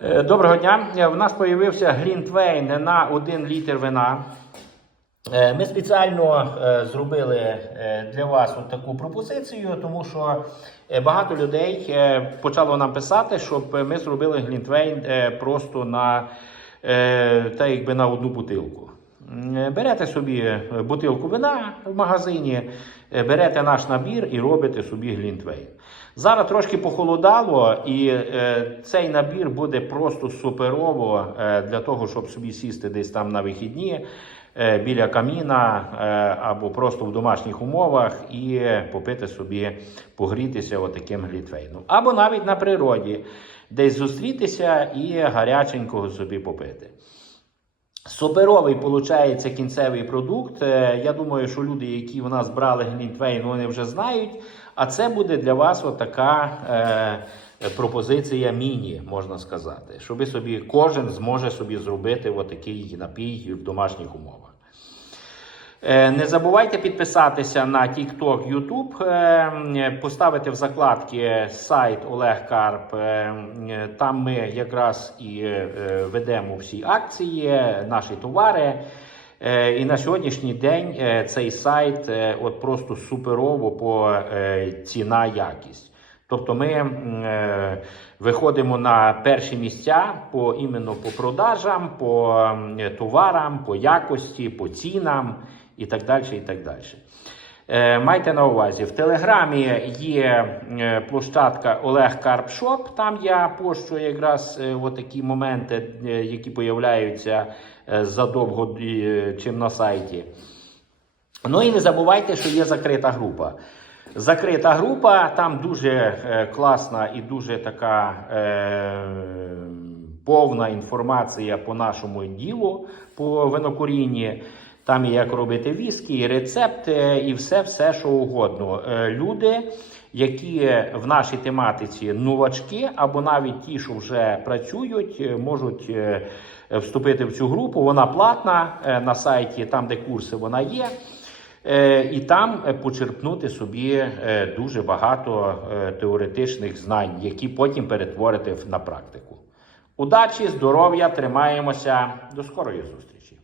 Е, Доброго дня. У В нас з'явився Глінтвейн на 1 літр вина. Е, Ми спеціально е, зробили е, для вас таку пропозицію, тому що е, багато людей е, почало нам писати, щоб ми зробили Глінтвейн е, просто на, е, та якби на одну бутилку. Е, Берете собі е, бутилку вина в магазині, е, берете наш набір і робите собі глінтвейн. Зараз трошки похолодало, і цей набір буде просто суперово для того, щоб собі сісти десь там на вихідні біля каміна або просто в домашніх умовах і попити собі, погрітися отаким глінтвейном. Або навіть на природі, десь зустрітися і гаряченького собі попити. Суперовий виходить кінцевий продукт. Е, Я думаю, що люди, які в нас брали Глінтвейн, вони вже знають. А це буде для вас отака е, пропозиція міні, можна сказати. Що собі кожен зможе собі зробити отакий напій в домашніх умовах. Е, Не забувайте підписатися на TikTok, YouTube, е, поставити в закладки сайт Олег Карп. Е, Там ми якраз і ведемо всі акції, наші товари. І на сьогоднішній день цей сайт от просто суперово по ціна якість. Тобто ми е, виходимо на перші місця по іменно по продажам, по товарам, по якості, по цінам і так далі. І так далі. Е, Майте на увазі, в Телеграмі є е, площадка Олег Карп Шоп. Там я пощу якраз е, такі моменти, е, які появляються е, задовго, чим на сайті. Ну і не забувайте, що є закрита група. Закрита група, там дуже е, класна і дуже така е, повна інформація по нашому ділу по винокурінні. Там і як робити віскі, і рецепти, і все, все, що угодно. Е, люди, які в нашій тематиці новачки, або навіть ті, що вже працюють, е, можуть вступити в цю групу. Вона платна на сайті, там, де курси вона є. Е, І там е, почерпнути собі е, дуже багато теоретичних знань, які потім перетворити на практику. Удачі, здоров'я, тримаємося. До скорої зустрічі!